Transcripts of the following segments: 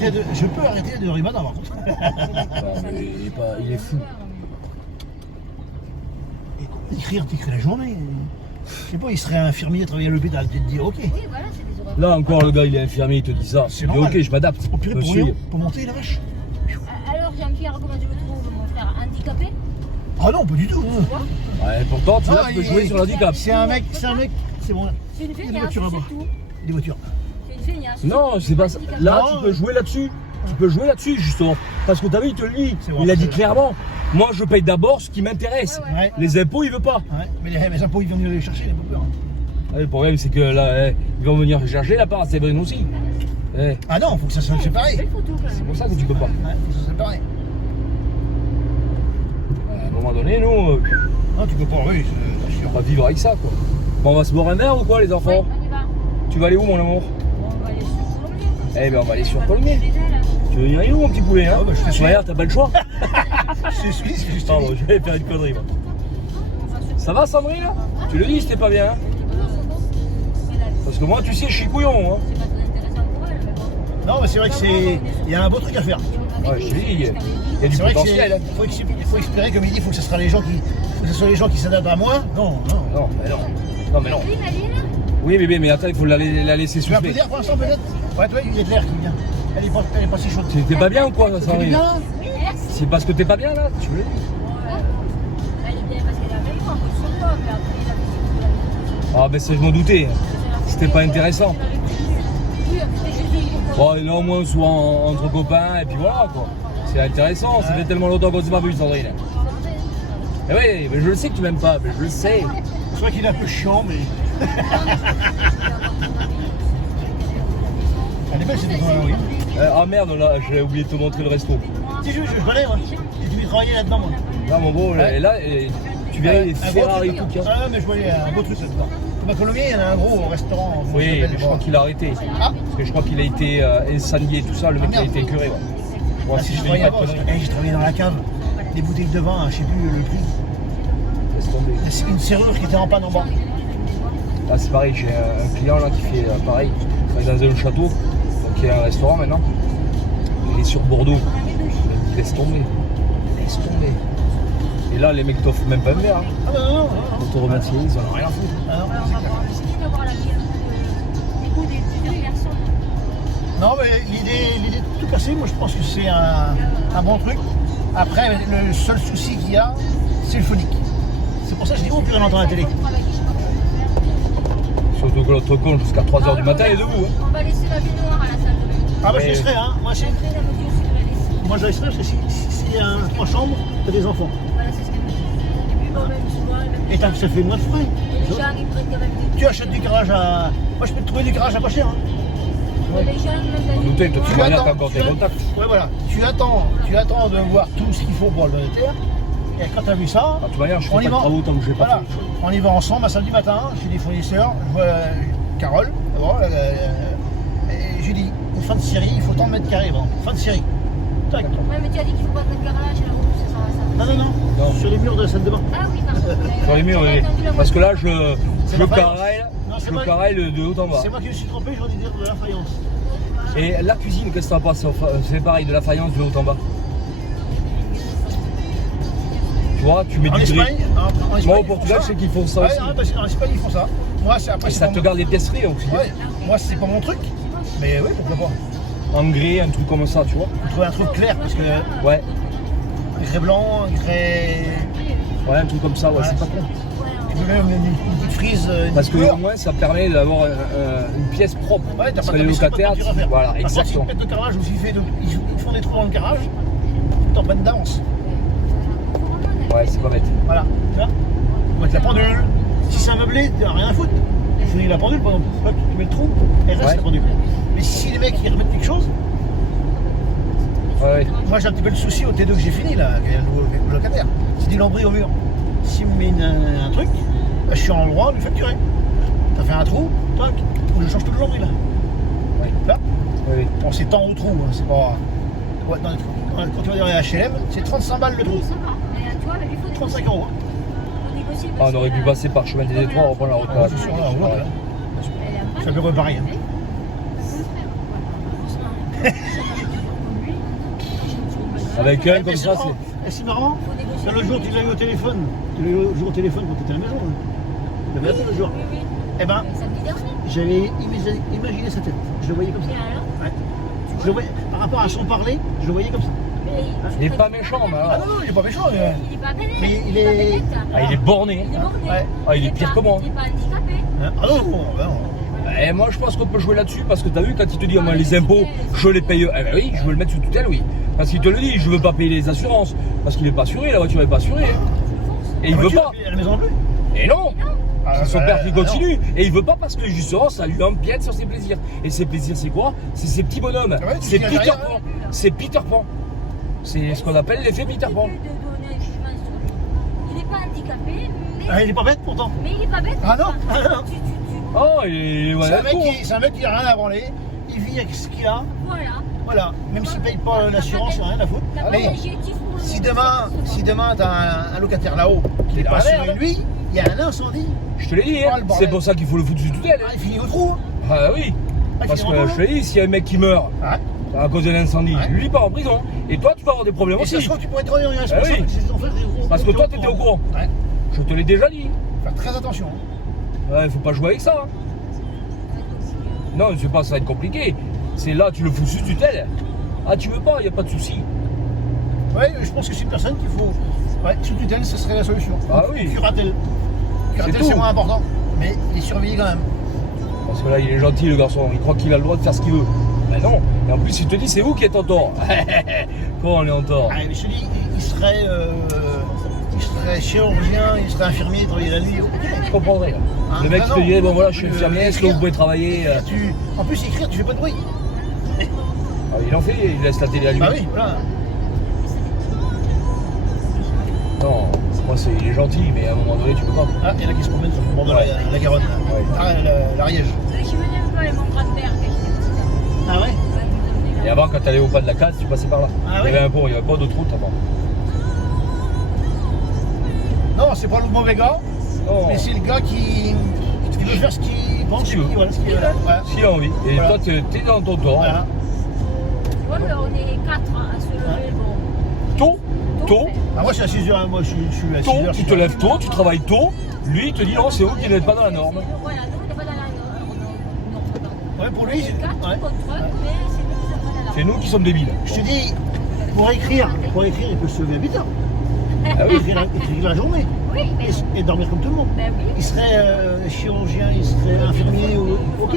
Je peux arrêter de Ribana par contre. Non, mais il est fou. Écrire, t'écris la journée. Je sais pas, il serait infirmier, travailler à l'hôpital, tu te dis ok. Oui, voilà, c'est des horaires. Là encore, le gars, il est infirmier, il te dit ça. C'est Il dit, normal. ok, je m'adapte. Au pire, Je pour suis- rien, pour monter la vache. Alors, Jean-Pierre, comment je le trouve, mon frère handicapé? Ah non, pas du tout. Tu vois? Ouais, pourtant, tu, Ah, là, tu peux jouer sur l'handicap. C'est un mec, c'est bon. C'est une Il y a des feignasse, voitures là-bas. c'est tout. Des voitures. C'est une feignasse. Non, c'est pas ça. Handicapé. Là, Non. tu peux jouer là-dessus. Tu peux jouer là-dessus, justement. Parce que t'as vu, il te le dit. C'est bon, Il a dit c'est- clairement. Moi, je paye d'abord ce qui m'intéresse. Ouais, Ouais. Les impôts, il veut pas. Ouais. Mais les impôts, ils viennent venir les chercher, il n'a pas peur. Le problème, c'est que là, ils vont venir chercher la part à Séverine aussi. Ah non, faut que ça soit séparé. Belle photo, quand C'est même. pour ça que tu peux pas. Ouais, faut que ça soit séparé. À un moment donné, nous, Non, tu peux pas, oui, c'est on sûr. va vivre avec ça, quoi. Bon, on va se boire un verre ou quoi, les enfants? Ouais, on y va. Tu vas aller où, mon amour? Bon, on va aller sur Colomiers. Eh ben, on va aller sur Colomiers. Les ailes. Tu veux venir où, mon petit poulet, hein? Ah, bah, je te suis. Regarde, t'as pas le choix. C'est Suisse, c'est juste. Pardon, je vais faire une connerie, moi. Ça va, Sandrine, là? Tu le dis, c'était pas bien, hein? Parce que moi, tu sais, je suis couillon, hein? C'est pas très intéressant pour elle, mais bon. Non, mais c'est vrai que c'est. Il y a un beau truc à faire. Ouais, je te dis, il y a du C'est vrai que potentiel, hein? il faut espérer, comme il dit, il faut que ce soit les gens qui. Que ce soit les gens qui s'adaptent à moi. Non, non. Non, mais non. Non, mais non. Oui, Maline. Oui, bébé, mais attends, il faut la laisser Tu veux un peu souffler. d'air pour l'instant, peut-être? Ouais, toi, il y a de l'air qui vient. Elle est pas si chaude. T'es pas bien ou quoi, Ça fait du Sandrine? bien? Oui, merci. C'est parce que t'es pas bien, là? Tu veux? Elle est bien parce qu'elle est avec moi, moi, sur toi, mais après, la musique, Ah, ben, ça, je m'en doutais. C'était pas intéressant. Oui, c'était juste Bon, là, au moins, soit entre copains, et puis voilà, quoi. C'est intéressant, ça fait tellement longtemps qu'on s'est pas vu, Sandrine. Eh oui, mais je le sais que tu m'aimes pas, mais je le sais. C'est vrai qu'il est un peu chiant, mais. Elle est belle, cette maison là, oui. Ah merde, là, j'ai oublié de te montrer le resto. Si, je connais, moi. J'ai dû travailler là-dedans, moi. Là, mon beau, Ouais. et là, tu verrais les Un gros Ferrari et truc. tout. Ah, mais je voyais un beau truc là-dedans. Comme à Colomiers, il y en a un gros restaurant. comment ça Oui, s'appelle, mais je crois qu'il a arrêté. Ah, Parce que je crois qu'il a été incendié, tout ça, le mec Ah, a merde. été curé. Ouais. Bon, ah, si si je je te dis travaillais pas de là-bas, conneries, j'ai travaillé dans la cave. Des bouteilles de vin, je sais plus le prix. laisse tomber. C'est une serrure qui était en panne en bas. Ah, c'est pareil, j'ai un client là qui fait pareil, il travaille dans un château, donc il y a un restaurant maintenant. Il est sur Bordeaux. Il laisse tomber. Laisse tomber. Et là, les mecs t'offrent même pas un verre. Hein. Ah, bah non. Pour te remercier, ils en ont rien à foutre. Ah, non, Alors, on c'est va clair. voir le ski, de voir la vie du coup des deux personnes. Non, mais l'idée de tout casser, moi je pense que c'est un bon truc. Après, le seul souci qu'il y a, c'est le phonique. C'est pour ça que je dis, oh, plus rien entend la télé. Surtout que l'autre con jusqu'à 3h du matin il est debout. Hein. On va laisser la baignoire à la salle de bain. Ah, bah je Ouais. laisserai, hein. Moi, Après, la mesure, c'est de la laisser. moi je laisserai parce que s'il y a 3 chambres, t'as des enfants. Voilà, c'est ce qu'elle me dit. Et puis, bon, même souvent, même Et ça fait moins de frais. les gens, ils prennent quand même des. Tu achètes du garage à. Moi je peux te trouver du garage à pas cher. Hein. Les gens, même dans En les. douter, toi tu Tu vas là, attends, t'as encore tes contacts. Ouais, voilà. Tu attends de voir tout ce qu'il faut pour le terre. Et quand tu as vu ça, De toute manière, je on fais y pas de va. travaux tant que j'ai pas Voilà. fait. On y va ensemble à samedi matin, chez des fournisseurs. Je vois Carole, d'abord, et je lui dis, une fin de série, il faut tant de mètres carrés, bon, fin de série. Tac. Ouais, mais tu as dit qu'il faut pas de garage, alors ça va, ça. Non. Sur les murs de la salle de bain. Ah oui, pardon. Sur les murs, oui. Parce que là, je C'est la faïence. carrel, Non, c'est je pas- carrel de haut en bas. C'est moi qui me suis trompé, j'aurais dû dire de la faïence. Et la cuisine, qu'est-ce que t'en penses? C'est pareil, de la faïence de haut en bas. Tu vois, tu mets En du gris. Espagne, en Espagne, Moi, au ils font Portugal, ça. je sais qu'ils font ça Ouais, aussi. ouais, parce qu'en Espagne, ils font ça. Moi, c'est après, Et c'est ça pas te mon- garde les pièceries aussi. Ouais, moi, c'est pas mon truc. Mais oui, pourquoi pas. En gris, un truc comme ça, tu vois. Faut trouver un truc clair, parce que Ouais, grès blanc, grès. ouais, un truc comme ça, ouais, Ouais. c'est pas con. Tu peux même une petite frise. Une Parce que couleur. au moins, ça permet d'avoir une pièce propre. Ouais, t'as Parce pas que les de locataires, peinture à faire. voilà, Par contre, si exactement. ils mettent le carrelage ou ils font des trous dans le carrelage, t'en prennent d'avance. Ouais, c'est pas bête. Voilà, tu vois. On va mettre la pendule. Si c'est un meublé, t'as rien à foutre. Tu finis la pendule, par exemple. Hop, tu mets le trou, et reste Ouais. la pendule. Mais si les mecs ils remettent quelque chose, Ouais, ouais. moi j'ai un petit peu le souci au T2 que j'ai fini là, qu'il y a le nouveau locataire. C'est du lambris au mur. S'il me met un truc, là, je suis en droit de lui facturer. T'as fait un trou, tac, faut que je change tout le lambris là. Ouais. Là, Ouais, ouais. bon, c'est tant au trou, hein, c'est pas. Ouais, quand tu vas dans les HLM, c'est 35 balles le trou. Oui, ça va. Mais tu vois, il faut 35 euros. Hein. négocier. Ah, on aurait pu passer par chemin des étoiles, reprendre la route. Ah, c'est sûr, là, on voit, là. C'est à peu près pareil. Hein. Avec un comme ça, marrant. c'est. Et c'est marrant. Faut négocier. Le jour où tu l'as eu au téléphone, tu l'as eu au jour au téléphone quand tu étais à la maison. Le matin, le jour. Oui, oui. Eh ben, Samedi dernier. j'avais imaginé sa tête. Je le voyais comme ça. Et alors Ouais. Je le voyais, par rapport à son parler, je le voyais comme ça. Mais Il est pas méchant, mais Ah alors. non, non, il est pas méchant. il est pas bête. Mais il est- pas bête. Ah, il est borné. Il est borné. Ouais. Ah, il est pire pas- que moi. Il est pas handicapé. Ah non, non, non. Et moi, je pense qu'on peut jouer là-dessus parce que t'as vu, quand il te dit, moi, les impôts, je les paye. Eh ben oui, je veux le mettre sous tutelle, oui. Parce qu'il te le dit, je veux pas payer les assurances. Parce qu'il est pas assuré, la voiture est pas assurée. hein. Et il La veut voiture, pas. À la maison non plus. Et non. Ah, C'est son bah, père qui non. continue. Et il veut pas parce que justement, ça lui empiète sur ses plaisirs. Et ses plaisirs, c'est quoi? C'est ses petits bonhommes. Ah ouais, tu C'est dis Peter derrière, Pan. C'est Peter Pan. C'est ce qu'on appelle l'effet Peter Pan. De donner un jugement sur lui. Il n'est pas handicapé, mais, Ah, il est pas bête pourtant. mais il n'est pas bête. Ah non, Enfin, ah non. Oh, il est C'est voilà. un mec qui a rien à branler. Il vit avec ce qu'il a. Voilà. Voilà. Même s'il paye pas l'assurance, il a rien à foutre. T'as pas Mais d'adjectif pour le si mettre. demain t'as un locataire là-haut qui est dans pas la sur merde. lui, il y a un incendie. Je te l'ai dit, hein. Oh, le bordel. C'est pour ça qu'il faut le foutre sous tutelle. Ah, hein. il finit au trou. Ah oui. Ah, il Parce finit que en je trou. te l'ai dit, s'il y a un mec qui meurt Ah. à cause de l'incendie, Ouais. lui il part en prison. Et toi, tu vas avoir des problèmes Et ça, aussi. je crois que tu pourrais être remis responsable. Ah oui. Parce que toi, t'étais au courant. Ouais. Je te l'ai déjà dit. Faire très attention. Ouais, faut pas jouer avec ça. hein. Non, c'est pas ça va être compliqué. C'est là, tu le fous sous tutelle. Ah, tu veux pas, il n'y a pas de souci. Ouais, je pense que c'est une personne qu'il faut. Ouais, sous tutelle, ce serait la solution. Ah oui. Curatelle. Curatelle, tout. c'est moins important. Mais il est surveillé quand même. Parce que là, il est gentil, le garçon. Il croit qu'il a le droit de faire ce qu'il veut. Ben non. Et en plus, il te dit, c'est vous qui êtes en tort. Quoi, on est en tort? Ah, mais je te dis, il serait chirurgien, il serait infirmier, il travaillerait la nuit. Ok. Je comprendrais. Là. Ah, Le mec, bah il te non. dirait, bon voilà, je suis infirmier, est-ce que vous Écrire. pouvez travailler En plus, écrire, tu fais pas de bruit. Ah, il en fait, il laisse la télé allumée. Bah oui, voilà. Non, moi, il est gentil, mais à un moment donné, tu peux pas. Ah, il y en a qui se promènent sur le bord de la Garonne. Ouais. Ah, l'Ariège. Je me lève pas avec mon grand-père quand j'étais petite. Ah ouais. Ouais, il nous emmenait Et là. avant, quand t'allais au pas de la case, tu passais par là. Ah Il ouais. y avait un pont, il n'y avait pas d'autre route avant. Non, c'est pas le mauvais gars, Non, mais c'est le gars qui veut faire ce qu'il pense. Ce qu'il veut. Voilà, ce qu'il veut. Ouais. s'il a envie. Et Voilà. toi, t'es dans ton tort. Voilà. Ouais, mais on est 4 à se lever. Bon. Tôt, Ah, moi, je suis à 6h. Moi, je suis à 6h. tôt, tu te lèves tôt, tu travailles tôt. Lui, il te dit non, c'est vous qui n'êtes pas dans la norme. Voilà, nous, on n'est pas dans la norme. Ouais, pour lui, C'est 4 ouais. contre eux, mais c'est nous qui sommes pas dans la norme. C'est nous qui sommes débiles. Je te dis, pour écrire, il peut se lever à 8h. Ah oui. Écrire la journée. Oui, mais Et dormir comme tout le monde. ben oui. Il serait chirurgien, il serait infirmier, ok.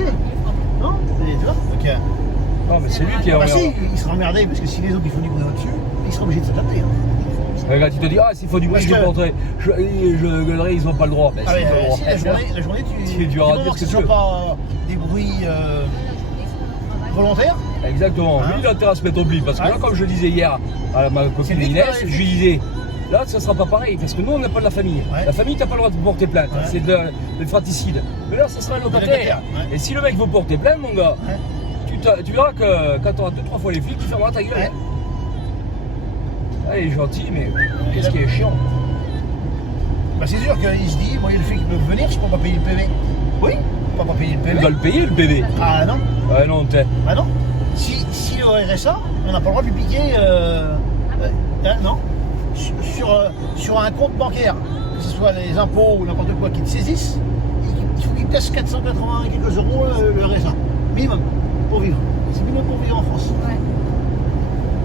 Non. Et tu vois. Ok. Non, mais c'est lui qui est Ah bah emmerdé. si, il sera emmerdé parce que si les autres ils font du bruit au-dessus, il sera obligé de s'adapter. Hein. Regarde, il te dit, ah, s'il faut du bruit, Parce je que- porterai. Je gueulerai, ils n'ont pas le droit. Ben, Ah si, ouais, ils ont le droit. si, la journée, tu C'est dur à du moment dire que ce ce que soit tu veux. pas des bruits La journée, c'est le travail. volontaires. Exactement. Hein? Lui, il a intérêt à se mettre au pli. Parce que Ouais. là, comme je disais hier à ma C'est copine lui qui Inès, l'a je fait. lui disais, là, ça sera pas pareil. Parce que nous, on n'a pas de la famille. Ouais. La famille, t'as pas le droit de porter plainte. Ouais. C'est de fratricide. Mais là, ça sera un locataire. locataire, ouais. Et si le mec veut porter plainte, mon gars, Ouais. tu verras que quand tu auras 2-3 fois les flics, tu fermeras ta gueule. Ouais. Ah, il est gentil, mais qu'est-ce qui est chiant? Bah c'est sûr qu'il se dit, bon, il y a le fait qu'ils peuvent venir, je peux pas payer le PV. Oui, on peut pas payer le Il PV. va le payer, le PV. Ah non, Ah non, t'es. bah non. Si le RSA, on n'a pas le droit de lui piquer, non, sur un compte bancaire, que ce soit les impôts ou n'importe quoi qui te saisissent, il faut qu'il te laisse 480 et quelques euros le RSA, minimum, pour vivre. C'est minimum pour vivre en France. Ouais.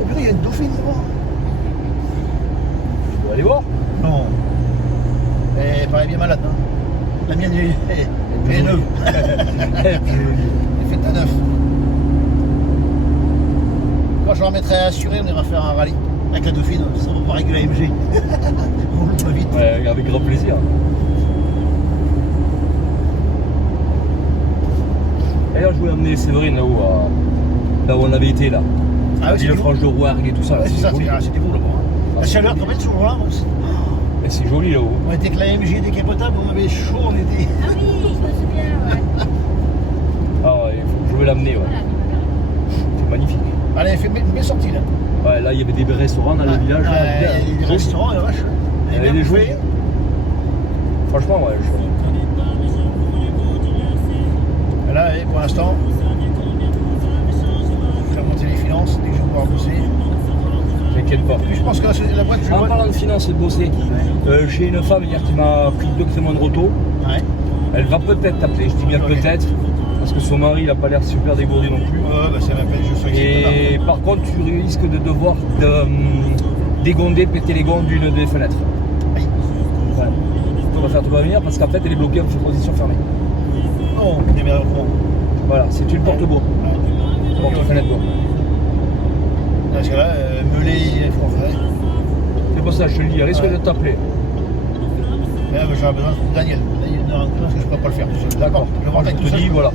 Et puis là, il y a une dauphine devant. Tu dois aller voir. Non. Elle paraît bien malade, hein. La mienne elle est neuve. Elle fait à neuf. Quand je la remettrai à assurer, on ira faire un rallye avec la dauphine, ça va pas réguler AMG. On roule pas vite. Ouais, avec grand plaisir. D'ailleurs, je voulais amener Séverine là-haut, là où on avait été là. Ah oui, Le franche de Rouergue et tout ça. Ouais, c'est ça, joli. c'était beau là-bas. La chaleur quand même ce jour-là, Et c'est joli là-haut. on était avec la AMG décapotable, on avait chaud, on était. Ah oui, je me souviens, ouais. Ah ouais, je vais l'amener, ouais. Voilà, mais C'est magnifique. Elle avait fait une belle sortie là. Ouais, là, il y avait des restaurants dans le village. là, Il y a des joli. restaurants, la vache. Il y avait bien des bouffé. jouets. Franchement, ouais. Là, pour l'instant, je vais remonter les finances dès que je vais pouvoir bosser. C'est t'inquiète pas. Puis je pense que la boîte, je En vois. parlant de finance et de bosser, j'ai une femme hier qui m'a pris 2 créments de roto. Ouais. Elle va peut-être t'appeler, je dis bien Ok. peut-être, parce que son mari il n'a pas l'air super dégourdi non plus. Ouais, bah ça m'appelle, je sais que c'est Et par contre, tu risques de devoir dégonder, péter les gonds d'une des fenêtres. Aïe. Ouais. On va faire tout venir parce qu'en fait, elle est bloquée en position fermée. Non, t'es bien au courant. Voilà, c'est une porte-bois. Ouais. Porte-fenêtre bois. Parce que là, Meulé, il faut en faire. C'est pour ça que je te le dis, elle risque Ouais. de t'appeler. Mais là, j'aurais besoin de Daniel. Daniel, non, parce que je ne peux pas le faire tout seul. D'accord, je vais voir Je avec tout te ça. dis, voilà.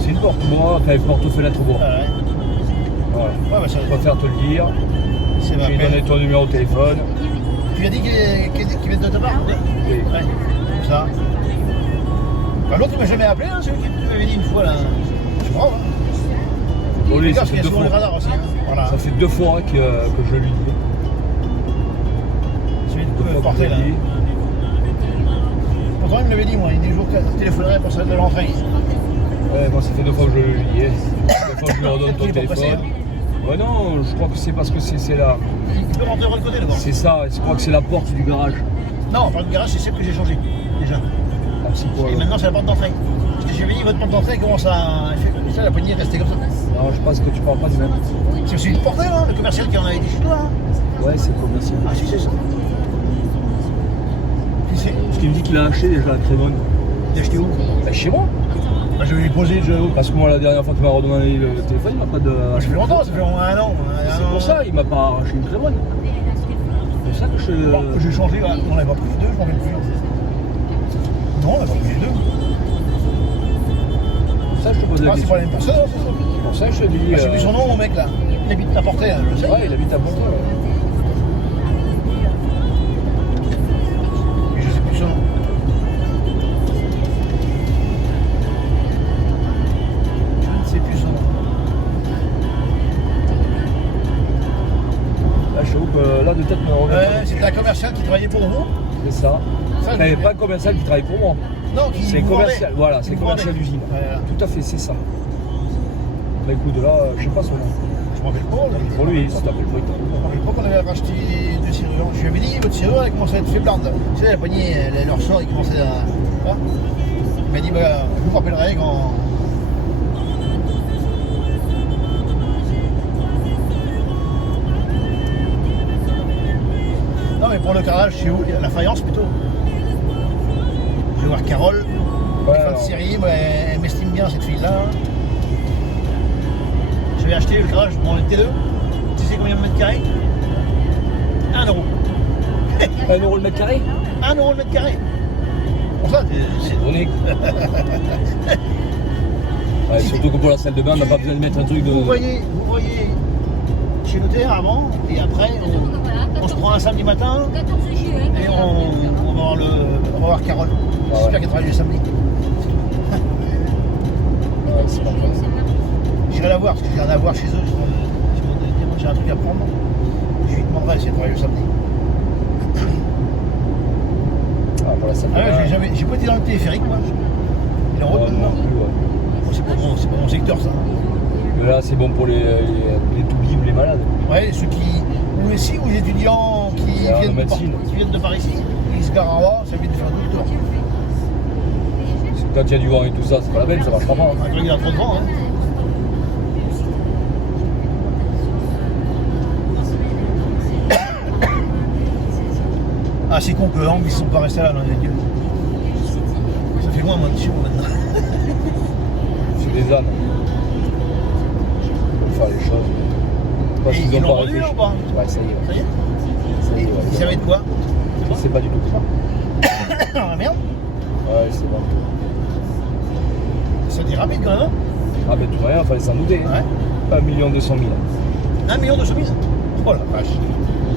C'est une porte-bois, enfin une porte-fenêtre bois. Ah ouais. Voilà. Ouais, bah ça, Je préfère te le dire. c'est ma J'ai donné ton numéro de téléphone. Tu lui as dit qu'il vient de ta part? Oui. Ouais, comme ça. Bah, l'autre, il m'a jamais appelé, hein, celui qui m'avait dit une fois, là. C'est grave, hein. Bon, lui, ça Parce qu'il fait y a deux souvent les fois. radars aussi, hein. Voilà. Ça fait 2 fois que je lui dis. Celui Deux de fois que porter, je là. lui dis. Pourtant, il me l'avait dit, moi, il dit des jours qu'il téléphonerait pour celle de l'entrée. Ouais, moi ça fait 2 fois que je lui dis. Des fois je lui redonne ton Il est pas téléphone. passé, Ouais non, je crois que c'est parce que c'est là. Il peut rentrer de l'autre côté, d'abord. C'est ça, je crois que c'est la porte du garage. Non, par le garage, c'est celle que j'ai changée, déjà. Ah, c'est quoi Et alors? maintenant, c'est la porte d'entrée. Parce que j'ai dit, votre porte d'entrée commence à. Ça, la poignée est restée comme ça. Non, je pense que tu parles pas du même. C'est aussi une portée, là, le commercial qui en avait dit chez toi. Hein. Ouais, c'est commercial. Ah, si, c'est ça. Qui c'est? Parce qu'il me dit qu'il a acheté déjà la Crémone. Il a acheté où? Bah, chez moi. Bah, je vais lui poser déjà où? Parce que moi, la dernière fois qu'il m'a redonné le téléphone, il m'a pas de. Ça fait longtemps, ça fait au moins un an. C'est pour ça, il m'a pas arraché une Crémone. C'est pour ça que je. Bon, j'ai changé, ouais. On n'avait pas pris les deux, je m'en rappelle plus. Non, on n'a pas pris les deux. Ça, je te pose la Ah, c'est question. pas la même personne, c'est ça? C'est pour ça que je te dis. Ah, j'ai plus son nom, mon mec, là. Il habite à Portée, là, je sais. Ouais, il habite à Portée. Ouais. Mais je sais plus son nom. Je ne sais plus son nom. Là, je t'avoue que là, de tête, me revient. Ouais, c'était la commerciale qui travaillait pour vous. C'est ça. Ça, je Mais sais pas un commercial qui travaille pour moi. Non, qui C'est vous commercial, vendait. voilà, Qui c'est vous commercial vendait. d'usine. Ouais, Tout à fait, c'est ça. Bah écoute, là, je sais pas son nom. je me rappelle pas. Là. Pour lui, ça t'appelle pas. Je me rappelle pas qu'on avait racheté deux serrures. Je lui avais dit, votre serrure, elle commençait à être faiblante. Tu sais, la poignée, leur sort, il commençait à. Hein. Il m'a dit, bah, je vous rappellerai quand. Non, mais pour le carrelage, c'est où? La faïence plutôt. Je vais voir Carole. Ouais, Fin de alors. série, bah, elle m'estime bien cette fille-là. J'avais acheté le garage, bon, le T2. Tu sais combien de mètres carrés? 1 euro. 1 euro le mètre carré? 1 euro le mètre carré. Pour ça, C'est donné. Ouais, surtout que pour la salle de bain, on n'a pas besoin de mettre un truc de. vous voyez chez le notaire avant, et après, on se prend un samedi matin, et on va voir Carole. Ah J'espère ouais. qu'elle travaille le samedi. Ouais, c'est pas grave. J'irai la voir, parce que j'ai rien à voir chez eux. J'ai un truc à prendre. Je lui demanderai si elle travaille le samedi. Ah, pour la salle de Ah ouais, bain. j'ai pas été dans le téléphérique, moi. Il est en route Ouais, maintenant. non plus, ouais. C'est pas mon secteur, ça. Mais là, c'est bon pour les toubibs, les malades. Ouais, ceux qui. Ou ici, ou les étudiants qui en viennent, médecine. qui viennent de par ici, ils se garent en bas, ça évite de faire tout le tour. Parce que quand il y a du vent et tout ça, c'est pas la peine, ça marchera pas. Hein. Quand il y a trop de vent, hein. Ah, c'est con que Hang, ils sont pas restés là, non, les gars. Ça fait loin, moi, de chez moi, maintenant. C'est des ânes. Faut faire les choses. Parce Et qu'ils ils ont l'ont pas rendu, réfléchi. ou pas? Ouais, ça y est. Ça y est? Ça y est, ouais. Ils savaient de quoi? Je sais pas du tout. Ah, merde. Ouais, c'est bon. Ça dit rapide, quand même, hein? Ah, ben tout rien, il fallait s'en douter. Ouais. 1 200 000. 1 million de chemises. Oh la vache.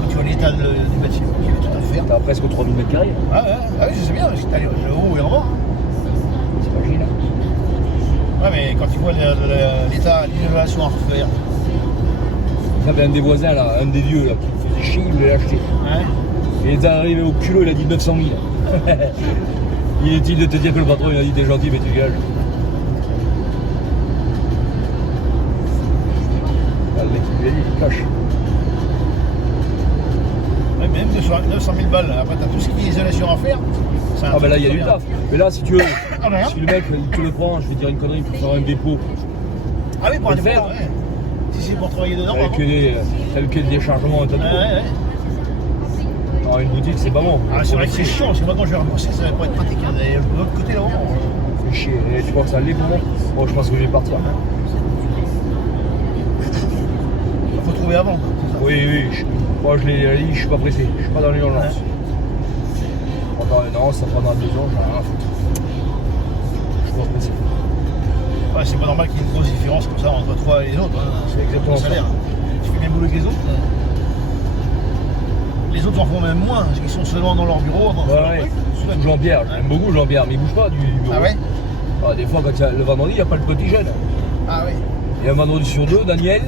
Quand tu vois l'état du bâtiment, il y avait tout à faire. T'as presque 3000 mètres carrés. Ah, ouais, ah oui, je sais bien, j'étais allé au haut et en bas. Hein. T'imagines, hein. Ouais, mais quand tu vois l'état d'isolation à refaire. J'avais un des voisins, là, un des vieux, là, qui me faisait chier, il voulait l'acheter. Ouais. Il est arrivé au culot, il a dit 900 000. Il est utile de te dire que le patron, il a dit t'es gentil, mais tu gages. Ah, le mec, il lui a dit, il cache. Même 900 000 balles. Après, t'as tout ce qui est isolation à faire. Ah ben là il y a du taf. Mais là si tu veux, Ah ben, si le mec il te le prend, je vais dire une connerie pour faire un dépôt, Ah oui, pour un le faire. dépôt, ouais. Si c'est pour travailler dedans, par avec contre. des déchargements et tout. Ouais. Alors une boutique c'est pas bon. Ah, c'est vrai que c'est chiant, parce que moi quand je vais rembourser, ça va pas être pratique. Hein. Et de l'autre côté là-haut, Fait chier. Et tu crois que ça l'est pour moi? Bon je pense que je vais partir. faut trouver avant. Oui, moi je l'ai dit, je suis pas pressé, je suis pas dans l'urgence. Pendant un an, ça prendra 2 ans, j'en ai rien à foutre. Je suis pas pressé. Ouais, c'est pas normal qu'il y ait une grosse différence comme ça entre toi et les autres. Hein. C'est exactement Le ça. salaire. Tu fais le même boulot que les autres. Les autres en font même moins, parce qu'ils sont seulement dans leur bureau. Dans leur Ouais, truc. surtout Jean-Pierre, j'aime beaucoup Jean-Pierre, mais il bouge pas du bureau. Ah ouais. Ah, des fois, quand le vendredi, il n'y a pas le petit jeune. Ah oui. Et un vendredi sur 2, Daniel,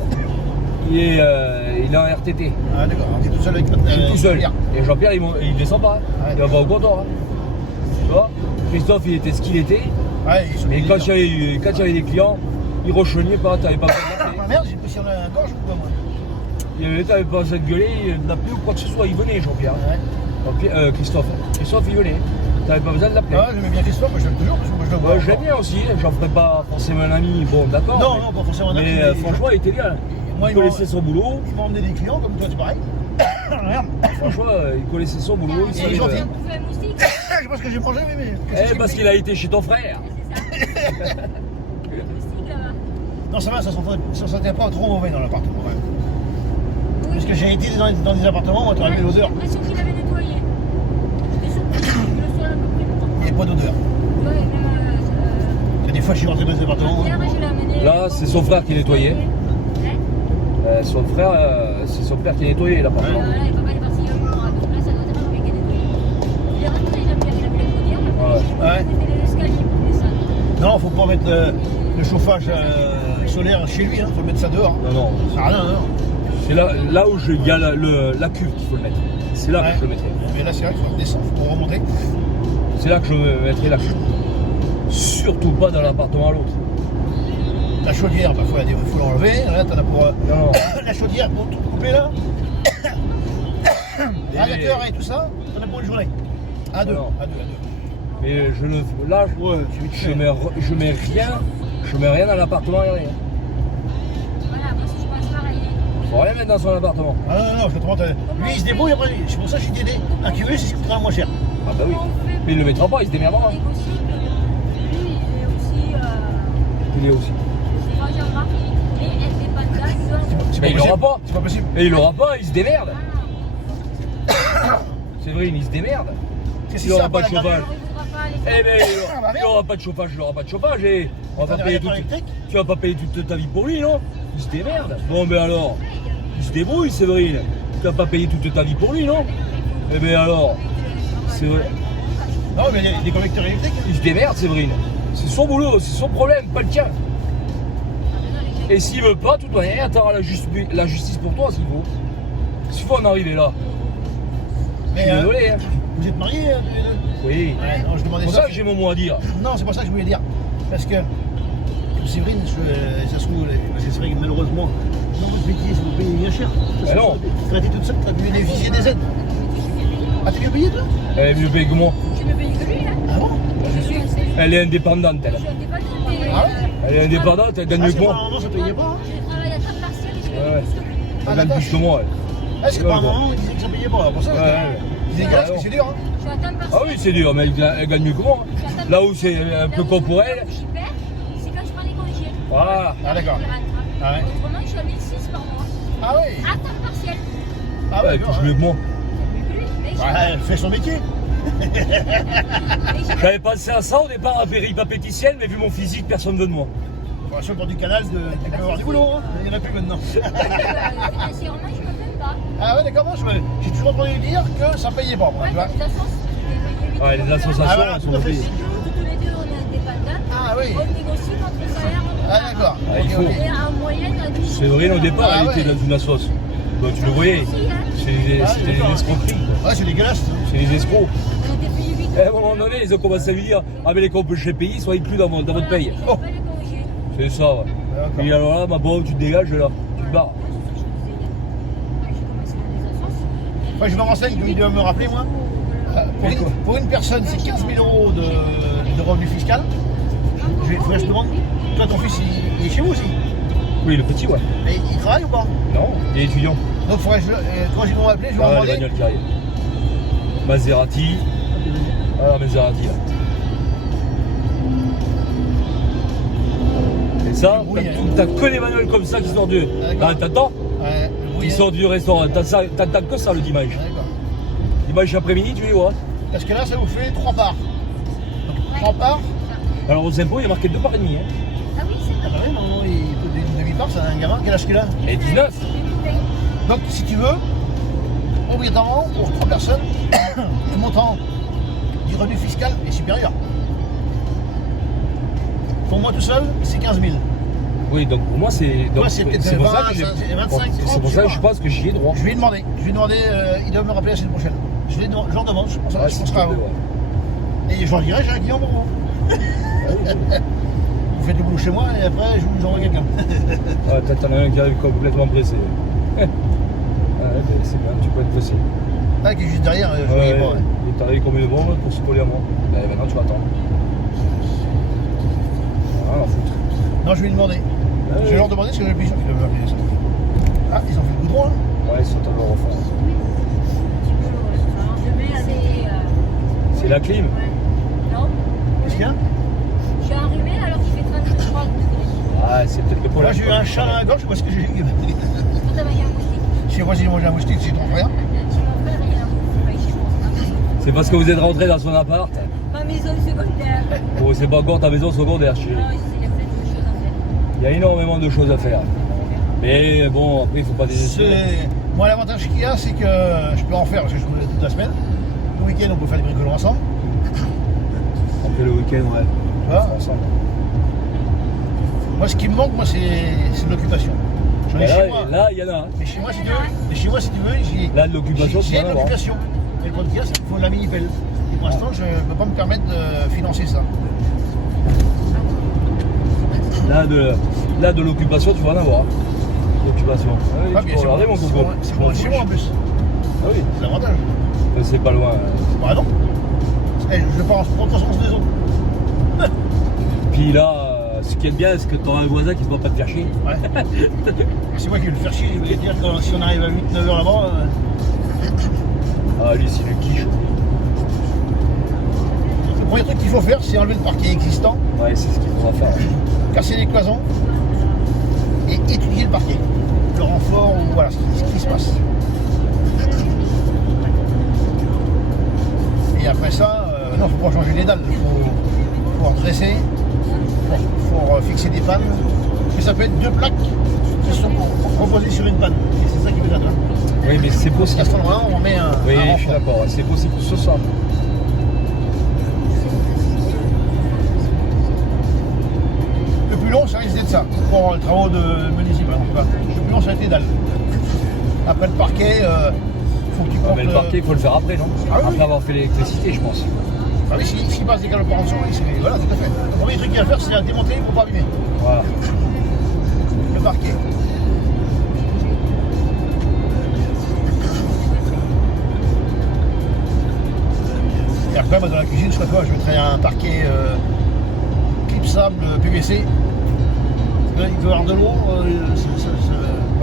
il est en RTT. Ah d'accord, t'es tout seul avec notre. Je suis tout seul. Pierre. Et Jean-Pierre, il descend pas. Ouais. Il va pas au comptoir. Tu vois, Christophe, il était ce qu'il était. Ouais, ils sont Mais quand il intelligents. y avait des clients, il rechognait pas, t'avais pas besoin de Ah l'appeler. merde, j'ai poussé sur la gorge ou quoi moi. T'avais pas besoin de gueuler, d'appeler ou quoi que ce soit, il venait, Jean-Pierre. Ouais. Christophe, il venait. T'avais pas besoin de l'appeler. Ah, j'aimais bien Christophe, mais je l'aime toujours, parce que moi je le vois. Ouais, j'aime bien aussi, j'en ferais pas forcément un ami, bon d'accord. Non, pas forcément un ami, Mais mais- franchement, il était bien. Moi, Il connaissait son boulot. Ils m'ont emmené des clients, comme toi, c'est pareil. Merde. Franchement, il connaissait son boulot. Il Il est savait, gentil. On fait un moustique. Je sais pas ce que j'ai mangé, mais. parce qu'il a été chez ton frère. C'est ça. Moustique là-bas. Non, ça va, ça sentait pas trop mauvais dans l'appartement. Ouais. Parce que j'ai été dans des appartements, moi, tu as vu l'odeur. J'ai l'impression qu'il avait nettoyé. Mais surtout, le sol un peu plus longtemps. Il n'y a pas d'odeur. Ouais, même. Il y a des fois, je suis rentré dans des appartements. Hier, je l'ai amené. Là, c'est son frère qui nettoyait. Ouais. Son frère, c'est son père qui nettoyait l'appartement. Voilà, et papa il est parti un mois. Donc là, ça doit être un mec qui a nettoyé. Il est rentré, il a mis les chaudières. Ouais. Il a fait les escaliers pour descendre. Non, faut pas mettre le chauffage solaire chez lui, hein. Faut le mettre ça dehors. Non. Ça sert à rien, non. C'est là où il y a la cuve qu'il faut le mettre. C'est là Ouais. que je le mettrai. Mais là, c'est là qu'il faut redescendre, faut remonter. C'est là que je mettrai la cuve. Surtout pas dans l'appartement à l'autre. La chaudière, bah, faut l'enlever. Là, t'en as pour. Non. La chaudière pour tout couper là. Et- Radiateur et tout ça, t'en as pour une journée. À deux. Non. À deux. Mais là, je mets rien dans l'appartement et rien. Voilà, moi si je passe pareil. Faut rien mettre dans son appartement. Ah non, je te demande. Lui, il se débrouille après. C'est pour ça que je t'ai aidé. Un QE, c'est ce qui coûtera moins cher. Ah bah oui. Mais il le mettra pas, il se démerdera. Négocie que lui, il est aussi. Il est aussi. Moi j'ai remarqué, il est indépendant. Mais il l'aura pas. C'est pas possible. Et il l'aura pas, il se démerde. C'est vrai, il se démerde. Qu'est-ce Il que aura c'est pas de la chauffage. Eh ben, Ah, bah, il aura pas de chauffage, il aura pas de chauffage et on va T'as pas des payer radiateurs électriques tu vas pas payer toute ta vie pour lui, non? Il se démerde. Bon ben alors, il se débrouille, Séverine. Tu vas pas payer toute ta vie pour lui, non? Eh ben alors, c'est vrai. Non, mais il y a des connecteurs électriques. Il se démerde, Séverine. C'est son boulot, c'est son problème, pas le tien. Et s'il veut pas, de toute manière, t'auras la justice pour toi s'il faut. S'il faut en arriver là. Je suis désolé, hein. Vous êtes mariés tous les deux? Oui. Ouais, non, je C'est demandais pour ça. ça que j'ai mon mot à dire. Non, c'est pas ça que je voulais dire. Parce que Séverine, ça se trouve, parce que c'est vrai que malheureusement, dans votre métier, ça vous paye bien cher. Ben non. Tu as été toute seule, tu as pu bénéficier des aides. Ah, t'es bien payé toi? Elle est mieux payée que moi. Tu me payes que lui là. Ah bon? Je suis assez. Elle est indépendante, elle. Je suis indépendante. Mais Ah ouais? Elle est indépendante, elle gagne Ah, mieux c'est que pas moi. un moment, ça payait pas. Hein. je travaille à temps partiel et je Ouais, ouais. gagne plus que lui. Elle gagne plus que moi, elle. Ah, c'est pas un moment, ils disaient que ça payait pas. Pour ça, Ouais. ils disaient Ah, que non. c'est dur. Hein. Je suis à temps partiel. Ah oui, c'est dur, mais elle gagne mieux que moi. Là où c'est un peu con pour elle. Je perds, c'est quand je prends les congés. Voilà. Ah, d'accord. Je rentre. Ah ouais. Autrement, je suis à 1006 par mois. Ah oui. À temps partiel. Ah Ouais, ouais, elle touche mieux que moi. Mieux que lui. Mais j'ai- Ouais, elle fait son métier. mais j'ai- J'avais pensé à ça au départ à péripapéticienne, mais vu mon physique, personne ne veut de moi. Bon, sur le bord du canal, tu peux avoir du boulot. Hein. Il n'y en a plus maintenant. financièrement, je ne me plains pas. Ah ouais, d'accord, moi j'ai toujours entendu dire que ça payait pas. Moi, Ouais, tu vois. les associations, Ouais, les associations, Ah, voilà, elles tout sont à fait. payées. tous les deux, on est indépendants. Ah oui. On négocie notre salaire. Ah d'accord. Ah, il faut. Et en moyenne, à 10 Séverine, au départ, Ah, elle ouais. était dans une assoce. Bah, tu le voyais. C'était Ah, des d'accord. escroqueries. quoi. Ouais, c'est dégueulasse. C'est des escrocs. On était payé 8 Et à un moment donné, ils ont commencé à lui dire ah, mais les comptes chez pays soient inclus dans votre paye. Oh. Pas les congés. C'est ça, ouais. D'accord. Et alors là, ma pauvre, tu te dégages là. Tu te barres. C'est ce que je faisais hier. J'ai commencé dans les assos. Enfin, je me renseigne, il doit me rappeler, moi. Pour une personne, c'est 15 000 € de revenu fiscal. Il faudrait que je demande. Toi, ton fils, il est chez vous aussi. Oui, le petit, ouais. Et il travaille ou pas? Non, il est étudiant. Donc, quand ils vont m'appeler, je vais leur Ah, les demander. bagnoles qui arrivent. Maserati. Ah, Maserati, là. Et ça, Oui, t'as que les bagnoles comme ça qui sortent du. D'accord. T'attends? Ouais, oui, Ils sortent du restaurant. T'attends que ça le dimanche. D'accord. Dimanche après-midi, tu les vois. Parce que là, ça vous fait 3 parts. Donc, 3 parts. Alors aux impôts, il y a marqué 2 parts et demi. Hein. Ah oui, c'est Ah bah oui, non, il faut une demi-part, c'est un gamin. Quel âge qu'il a? Et 19. Donc, si tu veux, obligatoirement, pour 3 personnes, le montant du revenu fiscal est supérieur. Pour moi tout seul, c'est 15 000. Oui, donc pour moi, c'est. donc, Toi, c'est peut-être pour 20, ça que j'ai- 25, 30, c'est pour ça que je sais je pas. pense que j'y ai droit. Je vais lui demander. Ils doivent me rappeler la semaine prochaine. Je leur demande, je pense, Ah, je s'il penserai te à plaît, vous. ouais. Et je leur dirai, j'ai un client pour vous. Vous faites le boulot chez moi et après, je vous envoie quelqu'un. Ah, t'en as un qui arrive complètement pressé. Ouais, mais c'est bien, tu peux être pressé. Là, qui est juste derrière, je ne voyais pas. Ouais. Il est arrivé comme une bombe pour se coller à moi. Ben, maintenant, tu vas attendre. Ah, la foutre. Non, je vais lui demander. Je vais leur demander ce que j'ai pu. Ah, ils ont fait le goudron là. Ouais, ils sont à leur refond. C'est la clim. Non, Qu'est-ce qu'il y a? je suis enrhumée alors qu'il fait 33 degrés. Ah, c'est peut-être le Moi, problème. j'ai eu un chat dans la gorge, je sais pas ce que j'ai eu. Tout à fait, il y a un moustique. Chez moi, j'ai mangé un moustique, c'est trop rien. Chez mon frère, il y a un moustique chez moi. C'est parce que vous êtes rentré dans son appart. Ma maison secondaire. Oh, c'est pas encore ta maison secondaire, chérie. Non, il y a plein de choses à faire. Il y a énormément de choses à faire. Mais bon, après, il faut pas désespérer. Moi, l'avantage qu'il y a, c'est que je peux en faire parce que je roule toute la semaine. Le week-end, on peut faire des bricolos ensemble. Après le week-end, ouais. Tu vois? Ensemble. Moi, ce qui me manque, moi, c'est de l'occupation. J'en ai Et chez moi. là, il y en a. Hein. Mais chez moi, si tu veux, j'ai Là, de l'occupation, j'ai tu vas en de avoir. l'occupation. Mais le problème qu'il y a, c'est qu'il faut de la mini-pelle. Et pour l'instant, je ne peux pas me permettre de financer ça. Là, de l'occupation, tu vas en avoir. L'occupation. Ah oui, Ah, tu bien peux sûr, regarder mon coco. c'est bon chez moi en plus. Ah oui, C'est l'avantage. c'est pas loin. Bah non. Je pense pour le sens des autres. Puis là, ce qui est bien, c'est que tu auras un voisin qui ne va pas te faire chier. Ouais. C'est moi qui vais le faire chier. Je voulais dire que si on arrive à 8-9 heures là-bas. Ah, lui, c'est le quiche. Le premier truc qu'il faut faire, c'est enlever le parquet existant, Ouais, c'est ce qu'il faudra faire. casser les cloisons et étudier le parquet. Le renfort ou voilà ce qui se passe. Et après ça, non, il ne faut pas changer les dalles. Il faut redresser, il faut fixer des pannes. Mais ça peut être 2 plaques qui sont reposées sur une panne. Et c'est ça qui veut dire. Oui, mais c'est À possible. ce moment-là, on met un Oui, je suis renfort. d'accord. C'est possible ce soir. Le plus long, ça risque d'être ça. Pour les travaux de menuisier, par exemple. Le plus long, ça va être les dalles. Après le parquet, il faut que tu Ah, comptes. mais le parquet, il faut le faire après, non? Ah oui, Après oui. avoir fait l'électricité, je pense. Ah oui, s'il passe des câbles par en dessous, voilà, tout à fait. Le premier truc qu'il y a à faire, c'est à démonter pour pas abîmer Voilà. le parquet. Et après, dans la cuisine, je mettrai un parquet clipsable PVC. Il peut y avoir de l'eau,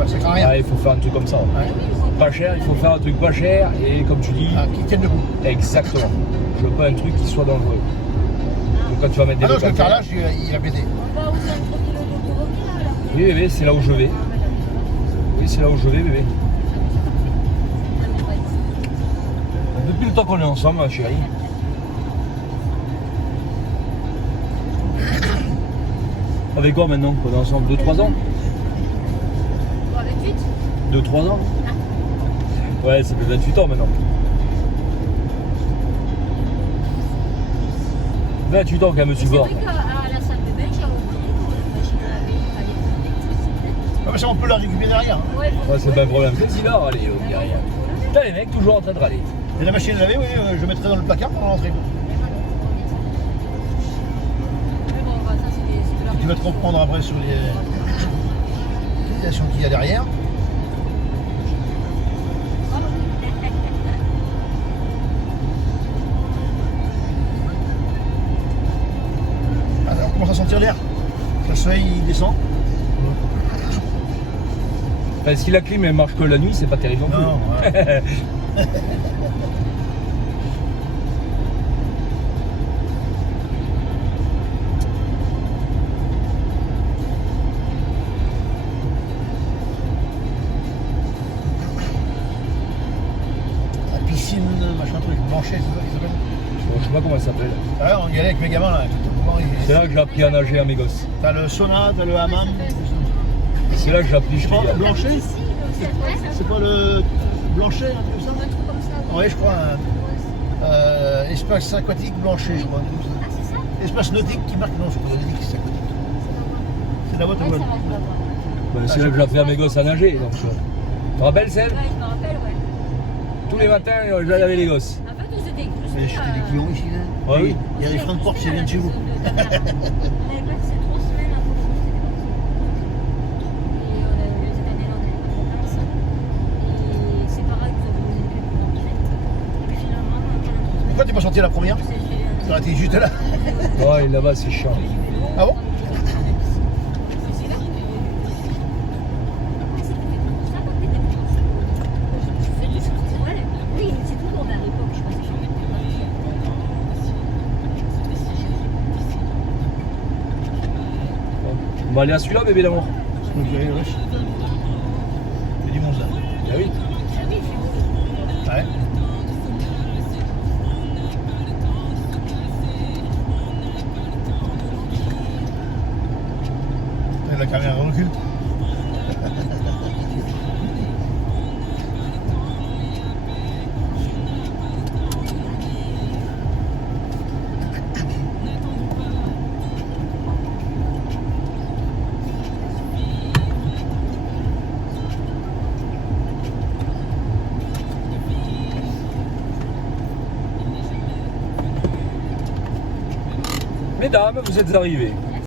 ça craint rien. Ah, il faut faire un truc comme ça. Ouais. Pas cher, il faut faire un truc pas cher et comme tu dis, Ah, qui tienne le coup. exactement. Je veux pas un truc qui soit dangereux. Donc quand tu vas mettre des Ah non, parce que le locataires- carrelage, il a pété. On va au centre de l'automobile là. Oui, bébé, c'est là où je vais. Oui, c'est là où je vais, bébé. Depuis le temps qu'on est ensemble, ma chérie. Avec quoi maintenant qu'on est ensemble 2-3 ans Bon, 28. 2-3 ans Ouais, ça fait 28 ans maintenant. 28 ans qu'elle me C'est supporte. vrai qu'à la salle de bain, j'ai oublié la machine à laver, il fallait prendre l'électricité. Ah, mais ça, on peut la récupérer derrière. Hein. Ouais, Ouais, c'est pas un problème. Qu'est-ce qu'il a râler, on dit rien. Putain, les mecs, toujours en train de râler. Et la machine à laver, oui, je mettrai dans le placard pour l'entrée. Mais bon, bah, ça, c'est de Tu vas te comprendre après sur les utilisations qu'il y a derrière. Enfin, si la clim elle marche que la nuit, c'est pas terrible non plus. Non, ouais. La piscine, machin truc, Blanchet, c'est ça qu'ils s'appelle. Je sais pas comment elle s'appelle. Alors, on y allait avec mes gamins là. C'est là que j'ai appris à nager à mes gosses. T'as le sauna, t'as le hammam. C'est là que j'ai appris, je te dis. Blanchet, Si, mais c'est pas le Blanchet, un truc comme un ça. truc comme ça. Oui, je crois. Espace aquatique Blanchet, je crois. Ah, c'est ça? Espace nautique qui marque, non, c'est pas nautique, c'est aquatique. C'est la boîte à Ouais, ça voile. va, je vais voir. C'est là que j'ai appris à mes gosses à nager. Donc, tu te rappelles celle? Ouais, je me rappelle, ouais. Tous les matins, j'allais avec les gosses. En fait, on s'était Vous avez jeté des clients ici, là? Ouais, oui. Il y a des freins de porte qui viennent de chez vous. On avait passé 3 semaines à Pau, c'était parti. Et on avait, cette année-là, on avait pas de vacances. Et c'est pareil, vous avez posé le pour la retraite. Et puis finalement, pendant 3 Pourquoi t'es pas sorti à la première? semaines, T'aurais été juste là. Ouais, là-bas, c'est chiant. Ah bon? c'est là que oui, c'est toujours vers l'époque, je pense que j'en ai On va aller à celui-là, bébé d'amour. Ok, wesh. C'est du monde là. Ah oui. Ouais. La caméra recule. Mesdames, vous êtes arrivées.